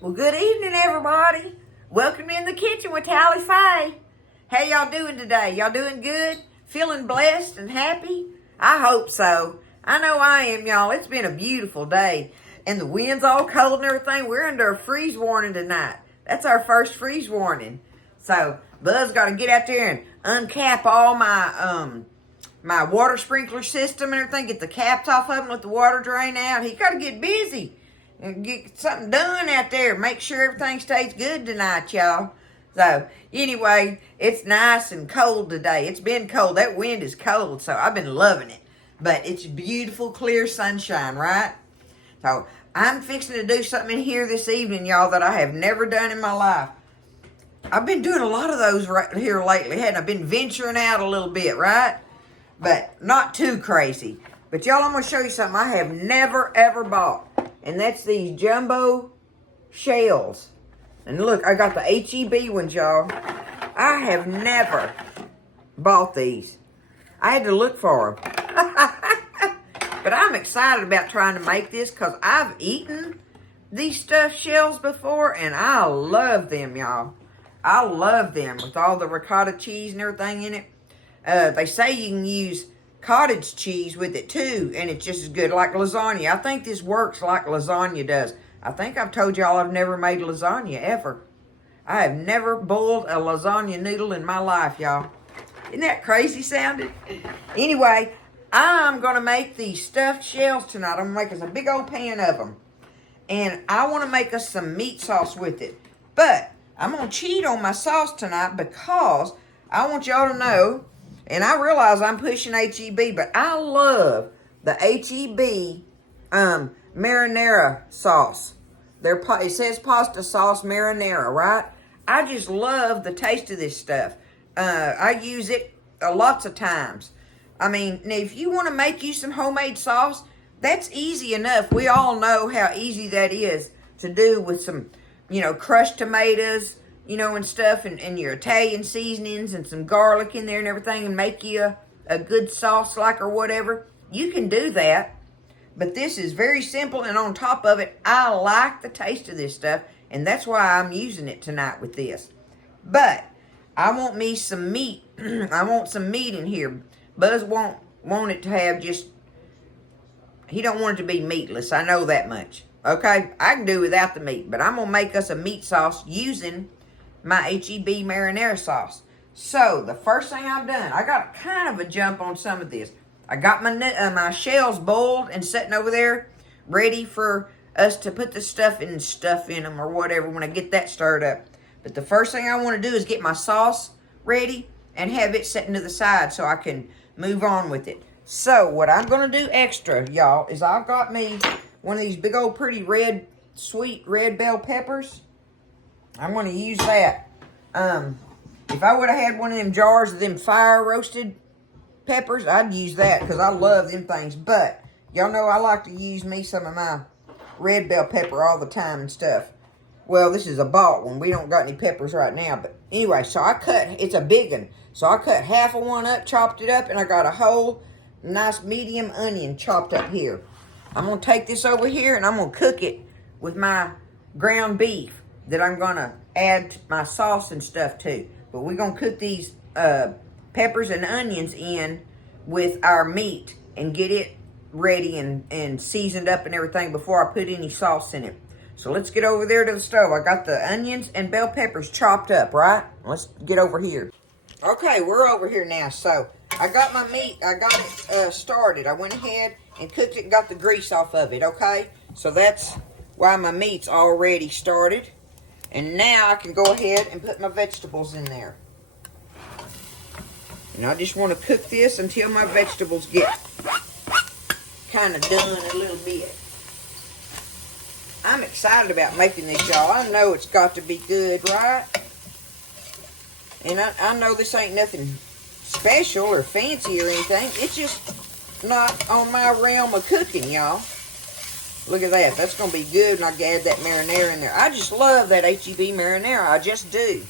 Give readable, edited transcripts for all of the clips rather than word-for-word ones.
Well, good evening, everybody. Welcome in the kitchen with Tally Faye. How y'all doing today? Y'all doing good? Feeling blessed and happy? I hope so. I know I am, y'all. It's been a beautiful day, and the wind's all cold and everything. We're under a freeze warning tonight. That's our first freeze warning. So, Buzz got to get out there and uncap all my water sprinkler system and everything. Get the caps off of them, let the water drain out. He got to get busy and get something done out there. Make sure everything stays good tonight, y'all. So, anyway, it's nice and cold today. It's been cold. That wind is cold, so I've been loving it. But it's beautiful, clear sunshine, right? So, I'm fixing to do something in here this evening, y'all, that I have never done in my life. I've been doing a lot of those right here lately, hadn't I? Been venturing out a little bit, right? But not too crazy. But y'all, I'm going to show you something I have never, ever bought. And that's these jumbo shells. And look, I got the HEB ones, y'all. I have never bought these. I had to look for them. But I'm excited about trying to make this because I've eaten these stuffed shells before. And I love them, y'all. I love them with all the ricotta cheese and everything in it. They say you can use cottage cheese with it too, and it's just as good, like lasagna. I think this works like lasagna does. I think I've told y'all I've never made lasagna ever. I have never boiled a lasagna noodle in my life, y'all. Isn't that crazy sounding? Anyway, I'm going to make these stuffed shells tonight. I'm going to make us a big old pan of them. And I want to make us some meat sauce with it. But I'm going to cheat on my sauce tonight because I want y'all to know, and I realize I'm pushing HEB, but I love the HEB marinara sauce. It says pasta sauce marinara, right? I just love the taste of this stuff. I use it lots of times. I mean, now if you want to make you some homemade sauce, that's easy enough. We all know how easy that is to do with some, crushed tomatoes, and stuff, and your Italian seasonings and some garlic in there and everything, and make you a good sauce like or whatever. You can do that, but this is very simple, and on top of it, I like the taste of this stuff, and that's why I'm using it tonight with this. But I want me some meat. I want some meat in here. Buzz won't want it to have he don't want it to be meatless. I know that much. Okay, I can do without the meat, but I'm going to make us a meat sauce using my HEB marinara sauce. So, the first thing I've done, I got kind of a jump on some of this. I got my shells boiled and sitting over there, ready for us to put the stuff in them or whatever when I get that stirred up. But the first thing I want to do is get my sauce ready and have it sitting to the side so I can move on with it. So, what I'm going to do extra, y'all, is I've got me one of these big old pretty sweet red bell peppers. I'm going to use that. If I would have had one of them jars of them fire roasted peppers, I'd use that because I love them things. But y'all know I like to use me some of my red bell pepper all the time and stuff. Well, this is a bought one. We don't got any peppers right now. But anyway, so it's a big one. So I cut half of one up, chopped it up, and I got a whole nice medium onion chopped up here. I'm going to take this over here and I'm going to cook it with my ground beef that I'm going to add my sauce and stuff to. But we're going to cook these peppers and onions in with our meat and get it ready and seasoned up and everything before I put any sauce in it. So let's get over there to the stove. I got the onions and bell peppers chopped up, right? Let's get over here. Okay, we're over here now. So I got my meat. I got it started. I went ahead and cooked it and got the grease off of it, okay? So that's why my meat's already started. And now I can go ahead and put my vegetables in there. And I just want to cook this until my vegetables get kind of done a little bit. I'm excited about making this, y'all. I know it's got to be good, right? And I know this ain't nothing special or fancy or anything. It's just not on my realm of cooking, y'all. Look at that. That's going to be good, and I can add that marinara in there. I just love that HEB marinara. I just do.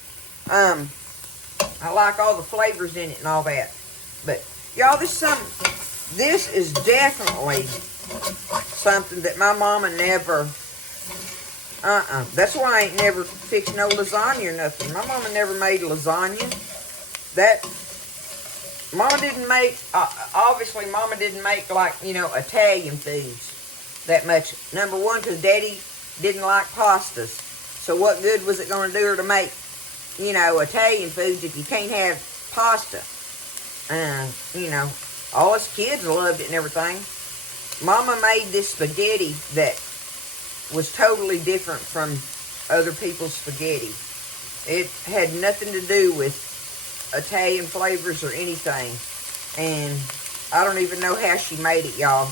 I like all the flavors in it and all that. But, y'all, this is definitely something that my mama never That's why I ain't never fixed no lasagna or nothing. My mama never made lasagna. That, Mama didn't make, obviously Mama didn't make like, Italian foods that much. Number one, because Daddy didn't like pastas. So what good was it going to do her to make, Italian foods if you can't have pasta? All us kids loved it and everything. Mama made this spaghetti that was totally different from other people's spaghetti. It had nothing to do with Italian flavors or anything. And I don't even know how she made it, y'all.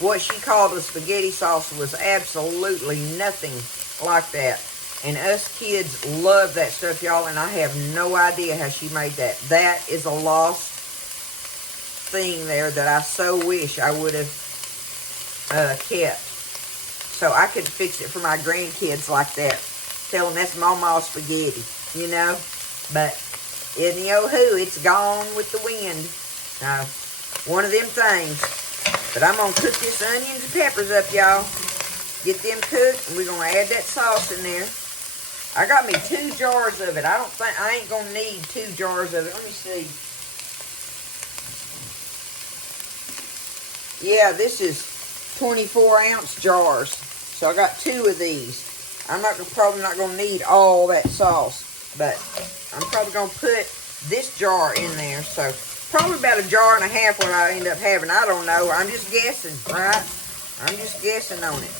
What she called a spaghetti sauce was absolutely nothing like that. And us kids love that stuff, y'all, and I have no idea how she made that. That is a lost thing there that I so wish I would have kept. So I could fix it for my grandkids like that. Tell them that's Mama's spaghetti, But anyhow, it's gone with the wind. One of them things. But I'm going to cook this onions and peppers up, y'all. Get them cooked, and we're going to add that sauce in there. I got me 2 jars of it. I ain't going to need 2 jars of it. Let me see. Yeah, this is 24-ounce jars. So I got 2 of these. I'm probably not going to need all that sauce. But I'm probably going to put this jar in there. So probably about 1.5 jars what I end up having. I don't know. I'm just guessing, right? I'm just guessing on it.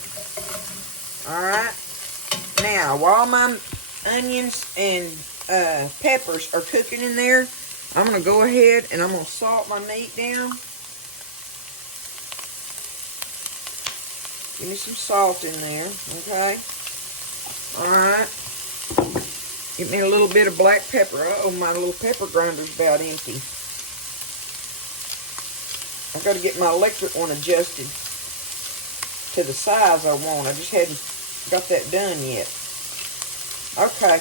Alright. Now, while my onions and peppers are cooking in there, I'm going to go ahead and I'm going to salt my meat down. Give me some salt in there, okay? Alright. Get me a little bit of black pepper. Uh-oh, my little pepper grinder's about empty. I've got to get my electric one adjusted to the size I want. I just hadn't got that done yet. Okay.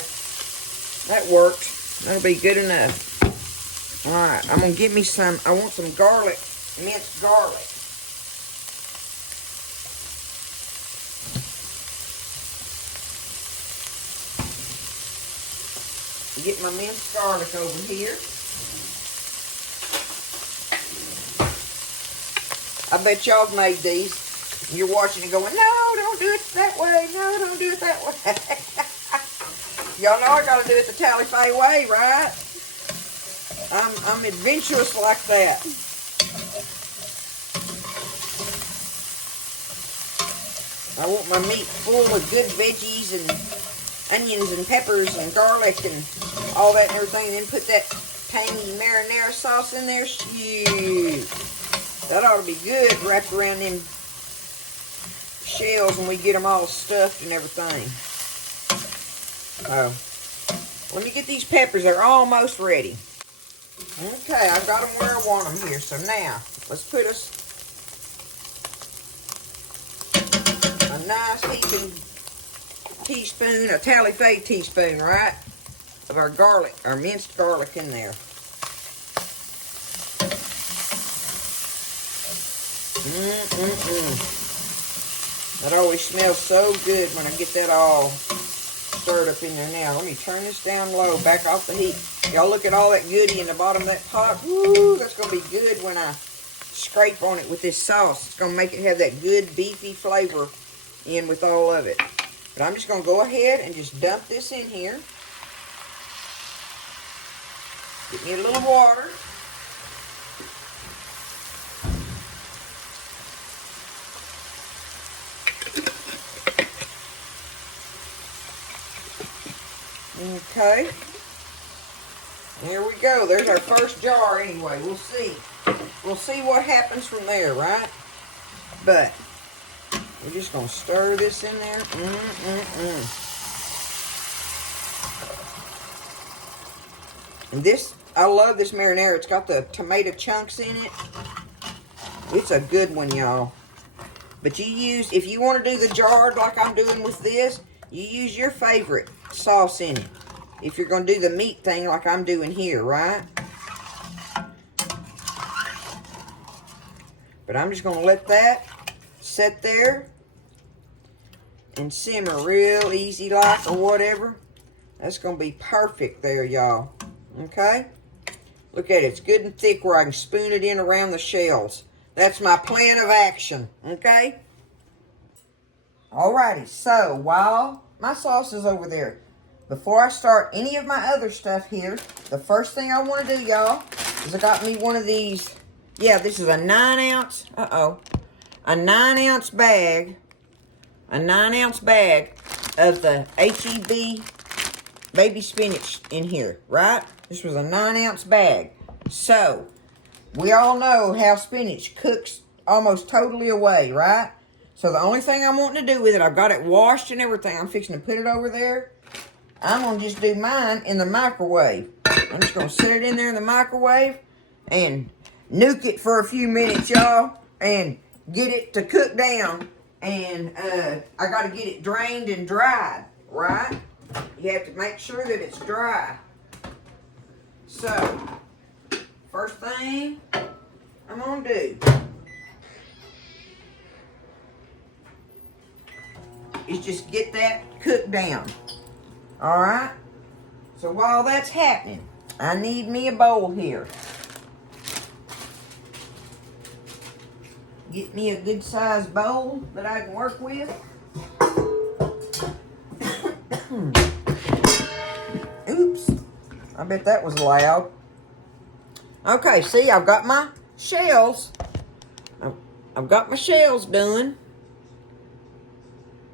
That works. That'll be good enough. Alright, I'm going to get me some, I want some garlic, minced garlic. Get my minced garlic over here. I bet y'all have made these. You're watching and going, no, don't do it that way. No, don't do it that way. Y'all know I got to do it the Tally Faye way, right? I'm adventurous like that. I want my meat full of good veggies and onions and peppers and garlic and all that and everything, and then put that tangy marinara sauce in there. Shoot. That ought to be good wrapped around them shells when we get them all stuffed and everything. Let me get these peppers. They're almost ready. Okay, I've got them where I want them here. So now, let's put us a nice heaping teaspoon, a Tally Faye teaspoon, right, of our garlic, our minced garlic in there. That always smells so good when I get that all stirred up in there. Now, let me turn this down low, back off the heat. Y'all look at all that goodie in the bottom of that pot. Woo, that's going to be good when I scrape on it with this sauce. It's going to make it have that good beefy flavor in with all of it. But I'm just going to go ahead and just dump this in here. Get me a little water. Okay. Here we go. There's our first jar anyway. We'll see. We'll see what happens from there, right? But we're just going to stir this in there. And this, I love this marinara. It's got the tomato chunks in it. It's a good one, y'all. But you use, if you want to do the jarred like I'm doing with this, you use your favorite sauce in it. If you're going to do the meat thing like I'm doing here, right? But I'm just going to let that sit there. and simmer real easy like or whatever. That's going to be perfect there, y'all. Okay? Look at it. It's good and thick where I can spoon it in around the shells. That's my plan of action. Okay? Alrighty. So, while my sauce is over there, before I start any of my other stuff here, the first thing I want to do, y'all, is I got me one of these. Yeah, this is a 9-ounce. A 9-ounce bag. A 9-ounce bag of the HEB baby spinach in here, right? This was a 9-ounce bag. So, we all know how spinach cooks almost totally away, right? So, the only thing I'm wanting to do with it, I've got it washed and everything. I'm fixing to put it over there. I'm going to just do mine in the microwave. I'm just going to set it in there in the microwave and nuke it for a few minutes, y'all, and get it to cook down. And I got to get it drained and dried, right? You have to make sure that it's dry. So, first thing I'm going to do is just get that cooked down. Alright? So while that's happening, I need me a bowl here. Get me a good sized bowl that I can work with. Oops. I bet that was loud. Okay, see, I've got my shells. I've got my shells done.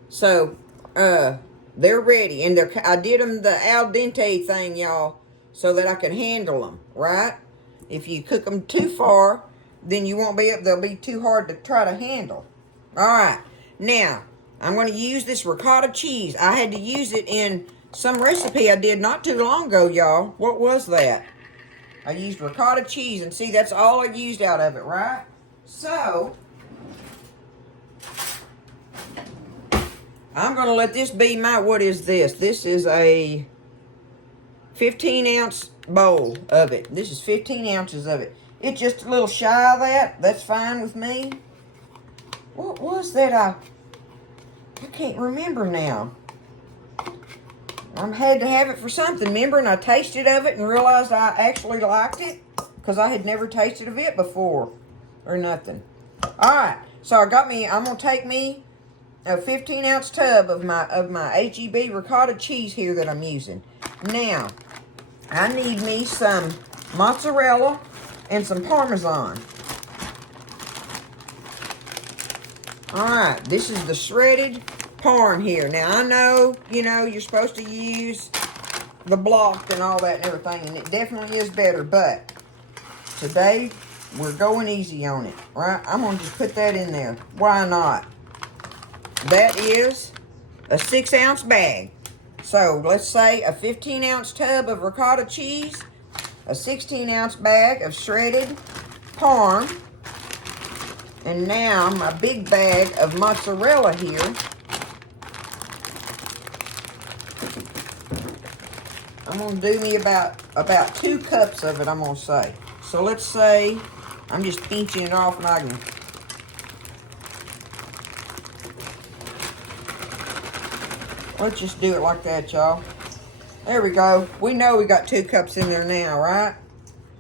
So, they're ready. And I did them the al dente thing, y'all, so that I can handle them, right? If you cook them too far, then you won't be able, they'll be too hard to try to handle. All right. Now, I'm going to use this ricotta cheese. I had to use it in some recipe I did not too long ago, y'all. What was that? I used ricotta cheese, and see, that's all I used out of it, right? So, I'm going to let this be my, what is this? This is a 15-ounce bowl of it. This is 15 ounces of it. It's just a little shy of that. That's fine with me. What was that? I can't remember now. I had to have it for something, remember? And I tasted of it and realized I actually liked it because I had never tasted of it before or nothing. All right. So I'm going to take me a 15-ounce tub of my HEB ricotta cheese here that I'm using. Now, I need me some mozzarella and some Parmesan. Alright, this is the shredded parm here. Now, I know, you're supposed to use the block and all that and everything, and it definitely is better, but today, we're going easy on it, right? I'm going to just put that in there. Why not? That is a 6-ounce bag. So, let's say a 15-ounce tub of ricotta cheese, a 16-ounce bag of shredded parm, and now my big bag of mozzarella here. I'm going to do me about 2 cups of it, I'm going to say. So let's say, I'm just pinching it off and I can. Let's just do it like that, y'all. There we go. We know we got 2 cups in there now, right?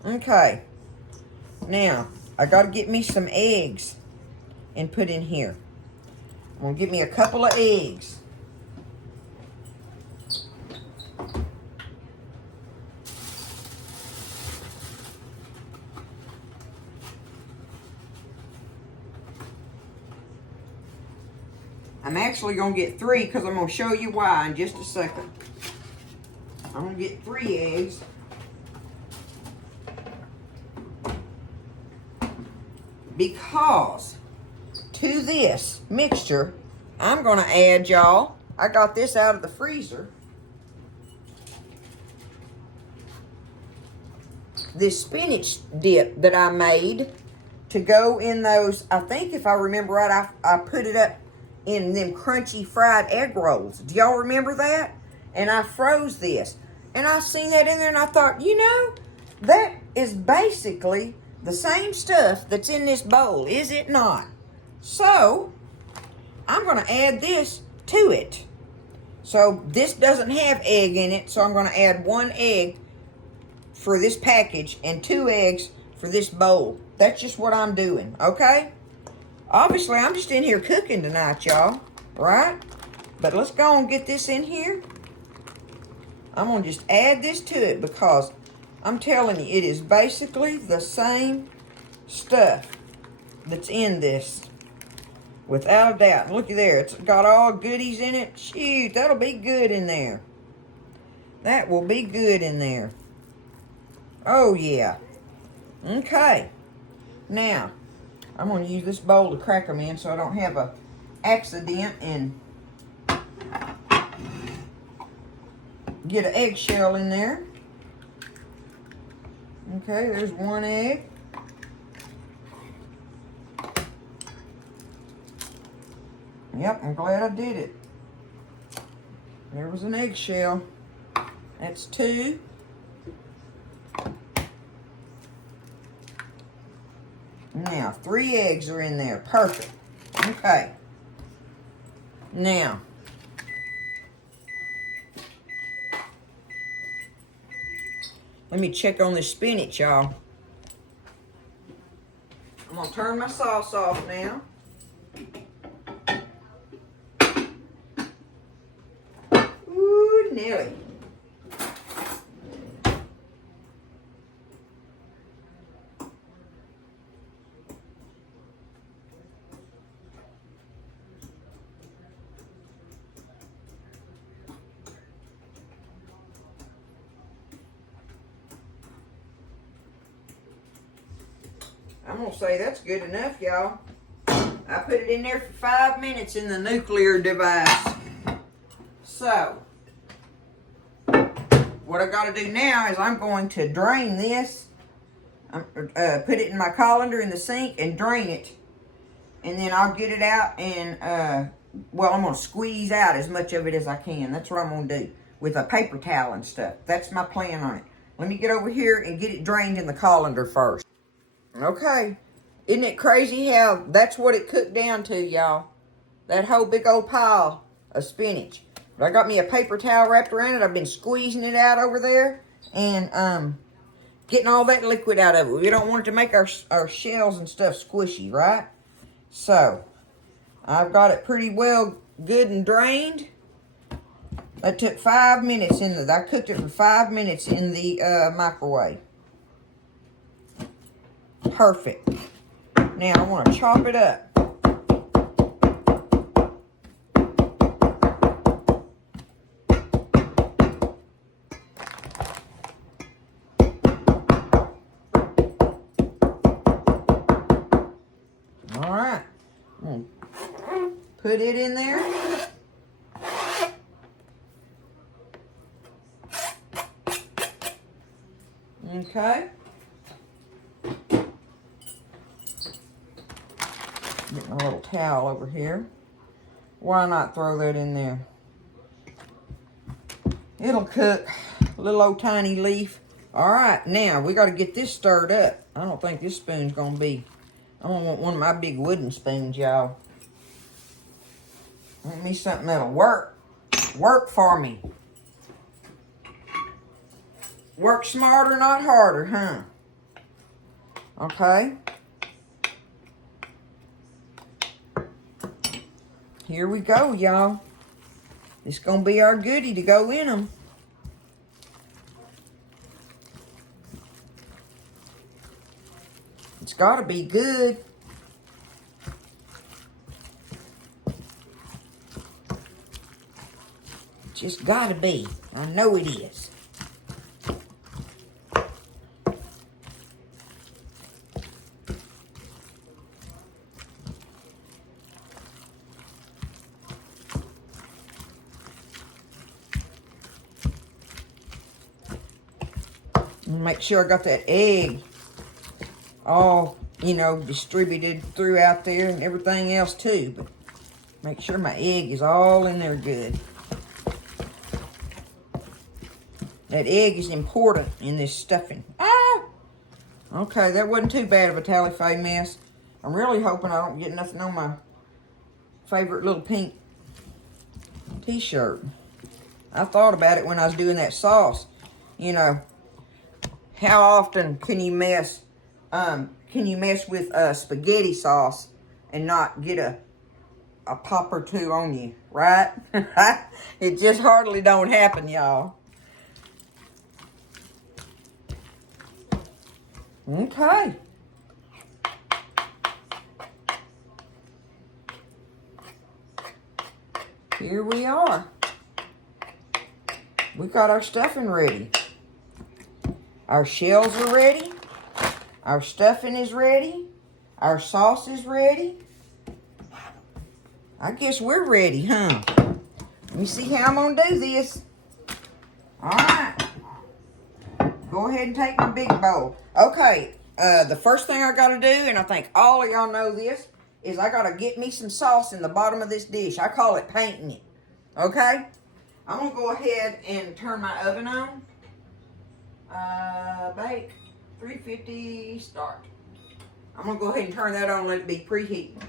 Okay. Now, I got to get me some eggs and put in here. I'm going to get me a couple of eggs. I'm actually going to get 3 because I'm going to show you why in just a second. I'm going to get 3 eggs. Because to this mixture, I'm going to add, y'all, I got this out of the freezer, this spinach dip that I made to go in those, I think if I remember right, I put it up in them crunchy fried egg rolls. Do y'all remember that? And I froze this. And I seen that in there and I thought, that is basically the same stuff that's in this bowl, is it not? So, I'm going to add this to it. So this doesn't have egg in it, so I'm going to add 1 egg for this package and 2 eggs for this bowl. That's just what I'm doing, okay? Obviously, I'm just in here cooking tonight, y'all, right? But let's go and get this in here. I'm going to just add this to it because I'm telling you, it is basically the same stuff that's in this. Without a doubt. Looky there. It's got all goodies in it. Shoot, that'll be good in there. That will be good in there. Oh, yeah. Okay. Now, I'm going to use this bowl to crack them in so I don't have a accident and get an eggshell in there. Okay, there's 1 egg. Yep, I'm glad I did it. There was an eggshell. That's 2. Now, 3 eggs are in there. Perfect. Okay. Now, let me check on this spinach, y'all. I'm going to turn my sauce off now. Ooh, Nelly. I'm going to say that's good enough, y'all. I put it in there for 5 minutes in the nuclear device. So, what I got to do now is I'm going to drain this. Put it in my colander in the sink and drain it. And then I'll get it out and, well, I'm going to squeeze out as much of it as I can. That's what I'm going to do with a paper towel and stuff. That's my plan on it. Let me get over here and get it drained in the colander first. Okay. Isn't it crazy how that's what it cooked down to, y'all? That whole big old pile of spinach. But I got me a paper towel wrapped around it. I've been squeezing it out over there and getting all that liquid out of it. We don't want it to make our shells and stuff squishy, right? So, I've got it pretty well good and drained. That took 5 minutes I cooked it for 5 minutes in the microwave. Perfect. Now I want to chop it up. All right. I'm gonna put it in there. Okay. Get my little towel over here. Why not throw that in there? It'll cook. A little old tiny leaf. All right, now we got to get this stirred up. I don't think this spoon's going to be. I don't want one of my big wooden spoons, y'all. Let me something that'll work. Work for me. Work smarter, not harder, huh? Okay. Here we go, y'all. It's going to be our goodie to go in them. It's got to be good. Just got to be. I know it is. Make sure I got that egg all, distributed throughout there and everything else too. But make sure my egg is all in there good. That egg is important in this stuffing. Ah! Okay, that wasn't too bad of a tally-fay mess. I'm really hoping I don't get nothing on my favorite little pink t-shirt. I thought about it when I was doing that sauce. You know, how often can you mess with spaghetti sauce and not get a pop or two on you, right? It just hardly don't happen, y'all. Okay. Here we are. We got our stuffing ready. Our shells are ready. Our stuffing is ready. Our sauce is ready. I guess we're ready, huh? Let me see how I'm going to do this. All right. Go ahead and take my big bowl. Okay, the first thing I got to do, and I think all of y'all know this, is I got to get me some sauce in the bottom of this dish. I call it painting it. Okay? I'm going to go ahead and turn my oven on. Bake, 350, start. I'm going to go ahead and turn that on and let it be preheating.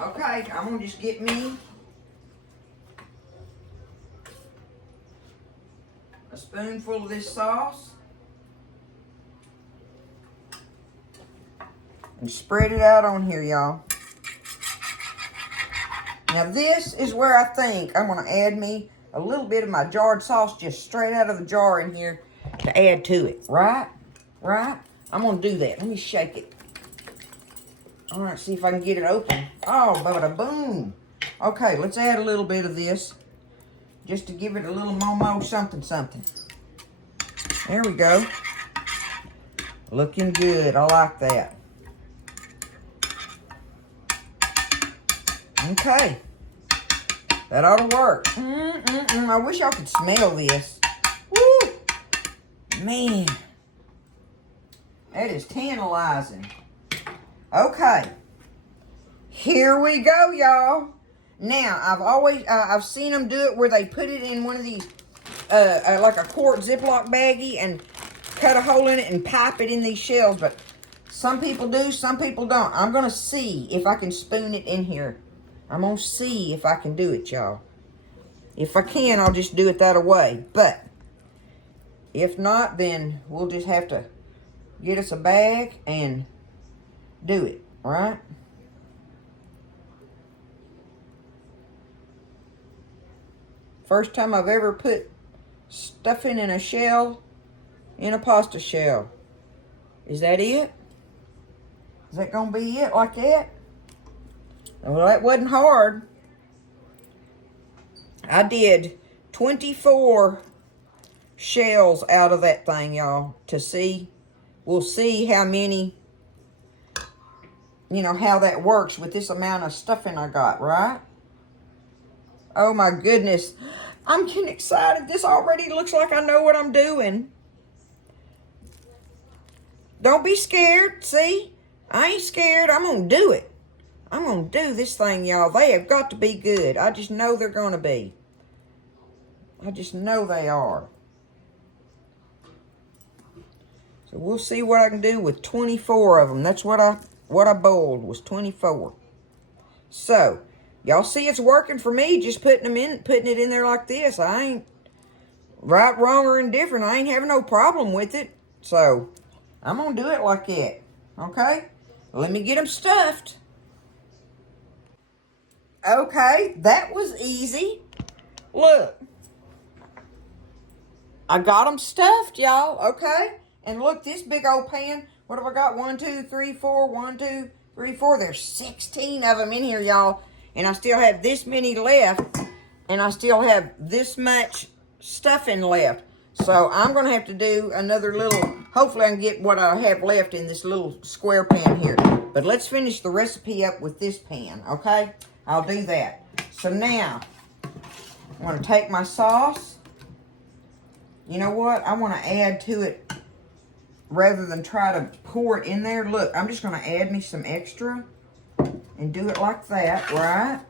Okay, I'm going to just get me a spoonful of this sauce and spread it out on here, y'all. Now this is where I think I'm going to add me a little bit of my jarred sauce just straight out of the jar in here to add to it, right? Right? I'm going to do that. Let me shake it. All right, see if I can get it open. Oh, bada boom. Okay, let's add a little bit of this just to give it a little momo something something. There we go. Looking good. I like that. Okay. That ought to work. I wish y'all could smell this. Woo! Man. That is tantalizing. Okay. Here we go, y'all. Now, I've seen them do it where they put it in one of these, like a quart Ziploc baggie and cut a hole in it and pipe it in these shells. But some people do, some people don't. I'm going to see if I can spoon it in here. I'm going to see if I can do it, y'all. If I can, I'll just do it that way. But if not, then we'll just have to get us a bag and do it, right? First time I've ever put stuffing in a shell, in a pasta shell. Is that it? Is that going to be it like that? Well, that wasn't hard. I did 24 shells out of that thing, y'all, to see. We'll see how many, you know, how that works with this amount of stuffing I got, right? Oh, my goodness. I'm getting excited. This already looks like I know what I'm doing. Don't be scared. See? I ain't scared. I'm going to do it. I'm going to do this thing, y'all. They have got to be good. I just know they're going to be. I just know they are. So we'll see what I can do with 24 of them. That's what I boiled was 24. So, y'all see it's working for me just putting it in there like this. I ain't right, wrong, or indifferent. I ain't having no problem with it. So, I'm going to do it like that. Okay? Let me get them stuffed. Okay, that was easy. Look. I got them stuffed, y'all, okay? And look, this big old pan, what have I got? 1, 2, 3, 4, 1, 2, 3, 4. There's 16 of them in here, y'all. And I still have this many left. And I still have this much stuffing left. So I'm going to have to do another little, hopefully I can get what I have left in this little square pan here. But let's finish the recipe up with this pan, okay? I'll do that. So now, I'm going to take my sauce. You know what? I want to add to it rather than try to pour it in there. Look, I'm just going to add me some extra and do it like that, right?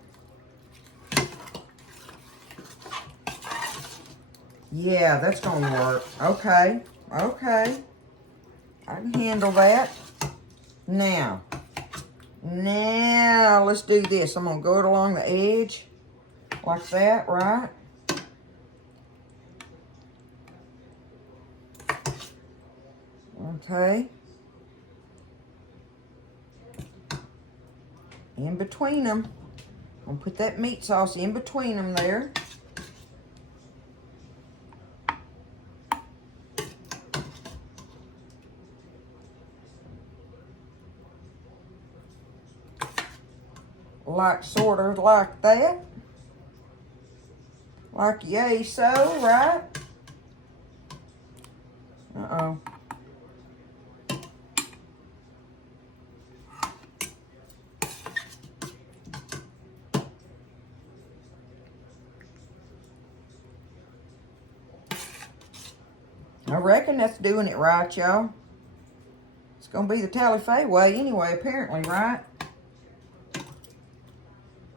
Yeah, that's going to work. Okay, okay. I can handle that. Now, let's do this. I'm going to go it along the edge like that, right? Okay. In between them. I'm gonna put that meat sauce in between them there. Like, sort of like that. Like yay so, right? Uh-oh. I reckon that's doing it right, y'all. It's going to be the Tally-Fay way anyway, apparently, right?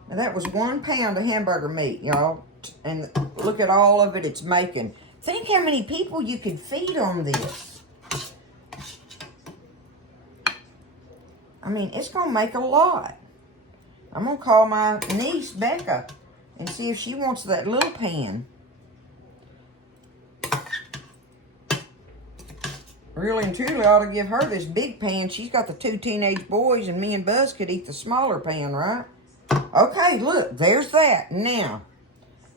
Now, that was 1 pound of hamburger meat, y'all. And look at all of it it's making. Think how many people you could feed on this. I mean, it's going to make a lot. I'm going to call my niece, Becca, and see if she wants that little pan. Really and truly ought to give her this big pan. She's got the 2 teenage boys, and me and Buzz could eat the smaller pan, right? Okay, look, there's that. Now,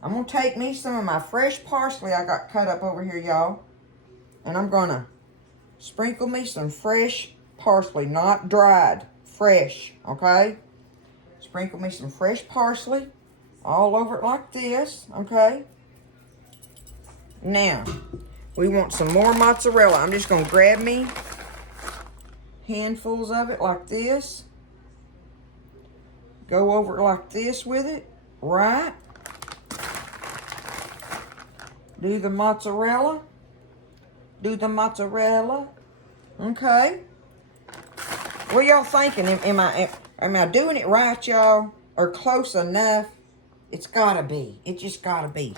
I'm going to take me some of my fresh parsley I got cut up over here, y'all. And I'm going to sprinkle me some fresh parsley, not dried, fresh, okay? Sprinkle me some fresh parsley all over it like this, okay? Now, we want some more mozzarella. I'm just going to grab me handfuls of it like this. Go over it like this with it, right? Do the mozzarella. Do the mozzarella. Okay. What y'all thinking? Am I doing it right, y'all? Or close enough? It's gotta be. It just gotta be.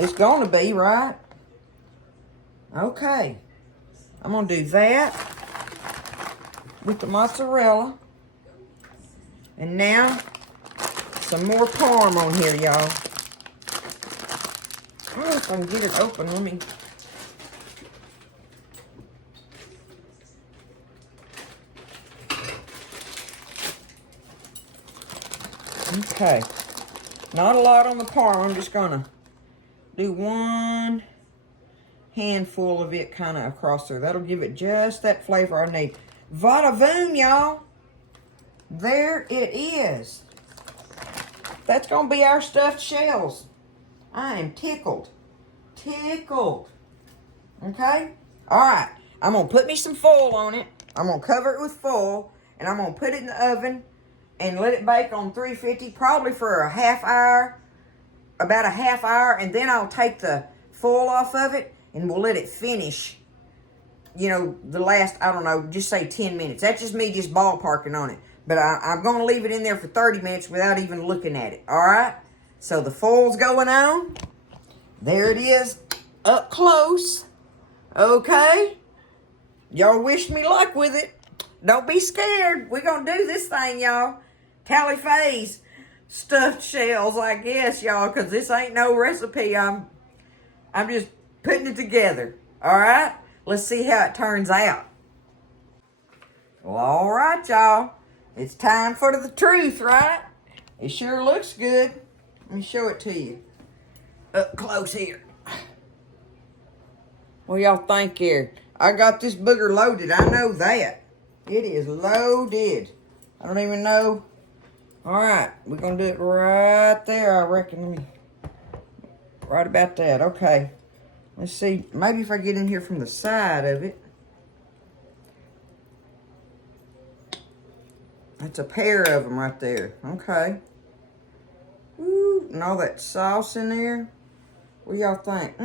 It's gonna be, right? Okay. I'm gonna do that with the mozzarella. And now, some more parm on here, y'all. Oh, if I can get it open, let me... Okay. Not a lot on the parm. I'm just gonna do 1 handful of it kind of across there. That'll give it just that flavor I need. Vada voom, y'all. There it is. That's going to be our stuffed shells. I am tickled. Tickled. Okay? All right. I'm going to put me some foil on it. I'm going to cover it with foil. And I'm going to put it in the oven and let it bake on 350 probably for a half hour. About a half hour. And then I'll take the foil off of it and we'll let it finish. You know, the last, I don't know, just say 10 minutes. That's just me just ballparking on it. But I'm going to leave it in there for 30 minutes without even looking at it. All right? So the foil's going on. There it is up close. Okay? Y'all wish me luck with it. Don't be scared. We're going to do this thing, y'all. Tally-Fay's stuffed shells, I guess, y'all, because this ain't no recipe. I'm just putting it together. All right? Let's see how it turns out. Well, all right, y'all. It's time for the truth, right? It sure looks good. Let me show it to you. Up close here. What y'all think here? I got this booger loaded. I know that. It is loaded. I don't even know. All right. We're going to do it right there, I reckon. Let me... Right about that. Okay. Let's see. Maybe if I get in here from the side of it. That's a pair of them right there. Okay. Ooh, and all that sauce in there. What y'all think?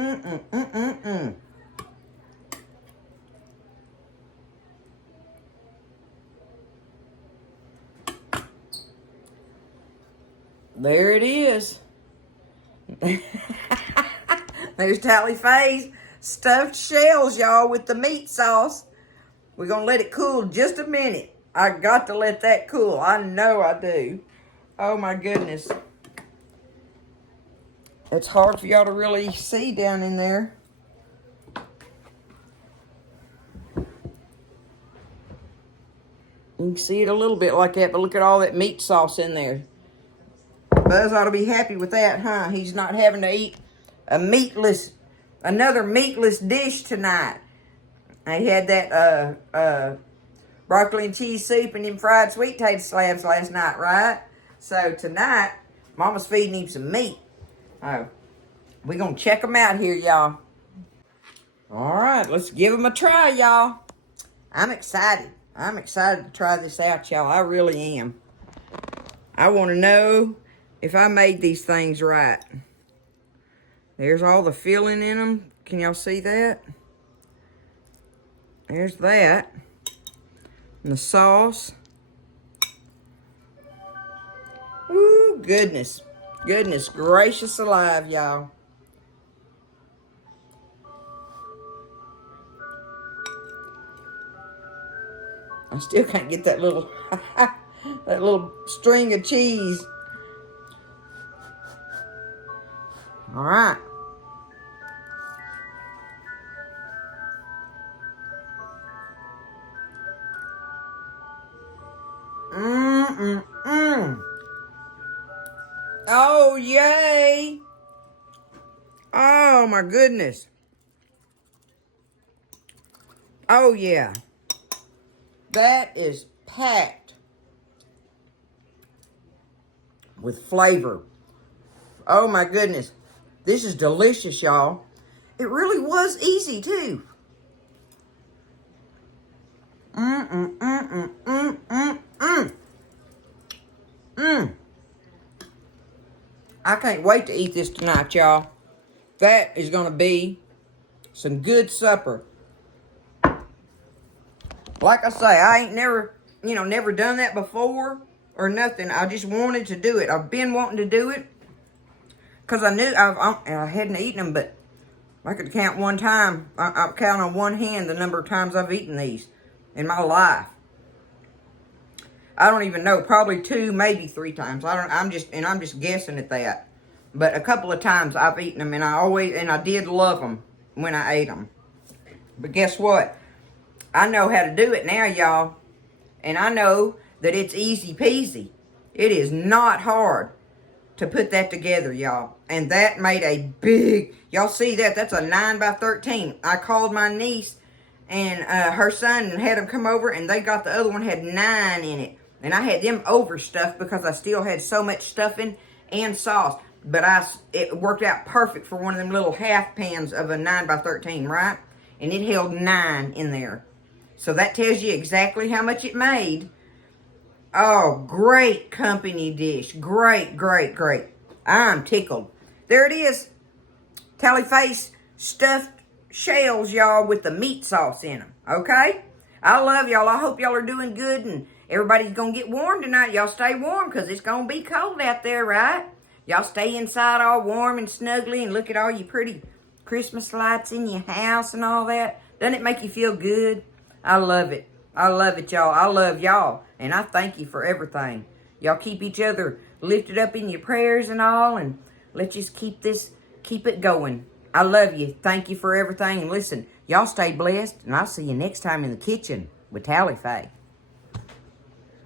There it is. There's Tally-Fay's stuffed shells, y'all, with the meat sauce. We're going to let it cool just a minute. I got to let that cool. I know I do. Oh, my goodness. It's hard for y'all to really see down in there. You can see it a little bit like that, but look at all that meat sauce in there. Buzz ought to be happy with that, huh? He's not having to eat another meatless dish tonight. I had that broccoli and cheese soup and them fried sweet potato slabs last night, right? So tonight, Mama's feeding him some meat. Oh, we're going to check them out here, y'all. All right, let's give them a try, y'all. I'm excited. I'm excited to try this out, y'all. I really am. I want to know if I made these things right. There's all the filling in them. Can y'all see that? There's that. And the sauce. Ooh, goodness. Goodness gracious alive, y'all. I still can't get that little that little string of cheese. All right. Oh, yay. Oh, my goodness. Oh, yeah. That is packed with flavor. Oh, my goodness. This is delicious, y'all. It really was easy, too. I can't wait to eat this tonight, y'all. That is going to be some good supper. Like I say, I ain't never done that before or nothing. I just wanted to do it. I've been wanting to do it because I knew I hadn't eaten them, but I could count one time. I count on one hand the number of times I've eaten these in my life. I don't even know, probably 2, maybe 3 times. I'm just guessing at that. But a couple of times I've eaten them, and I did love them when I ate them. But guess what? I know how to do it now, y'all. And I know that it's easy peasy. It is not hard to put that together, y'all. And that made a big, y'all see that? That's a 9 by 13. I called my niece and her son and had them come over, and they got the other one, had 9 in it. And I had them overstuffed because I still had so much stuffing and sauce. But it worked out perfect for one of them little half pans of a 9 by 13, right? And it held 9 in there. So that tells you exactly how much it made. Oh, great company dish. Great, great, great. I'm tickled. There it is. Tally face stuffed shells, y'all, with the meat sauce in them. Okay? I love y'all. I hope y'all are doing good, and everybody's going to get warm tonight. Y'all stay warm because it's going to be cold out there, right? Y'all stay inside all warm and snuggly and look at all your pretty Christmas lights in your house and all that. Doesn't it make you feel good? I love it. I love it, y'all. I love y'all. And I thank you for everything. Y'all keep each other lifted up in your prayers and all. And let's just keep it going. I love you. Thank you for everything. And listen, y'all stay blessed. And I'll see you next time in the kitchen with Tally Faye.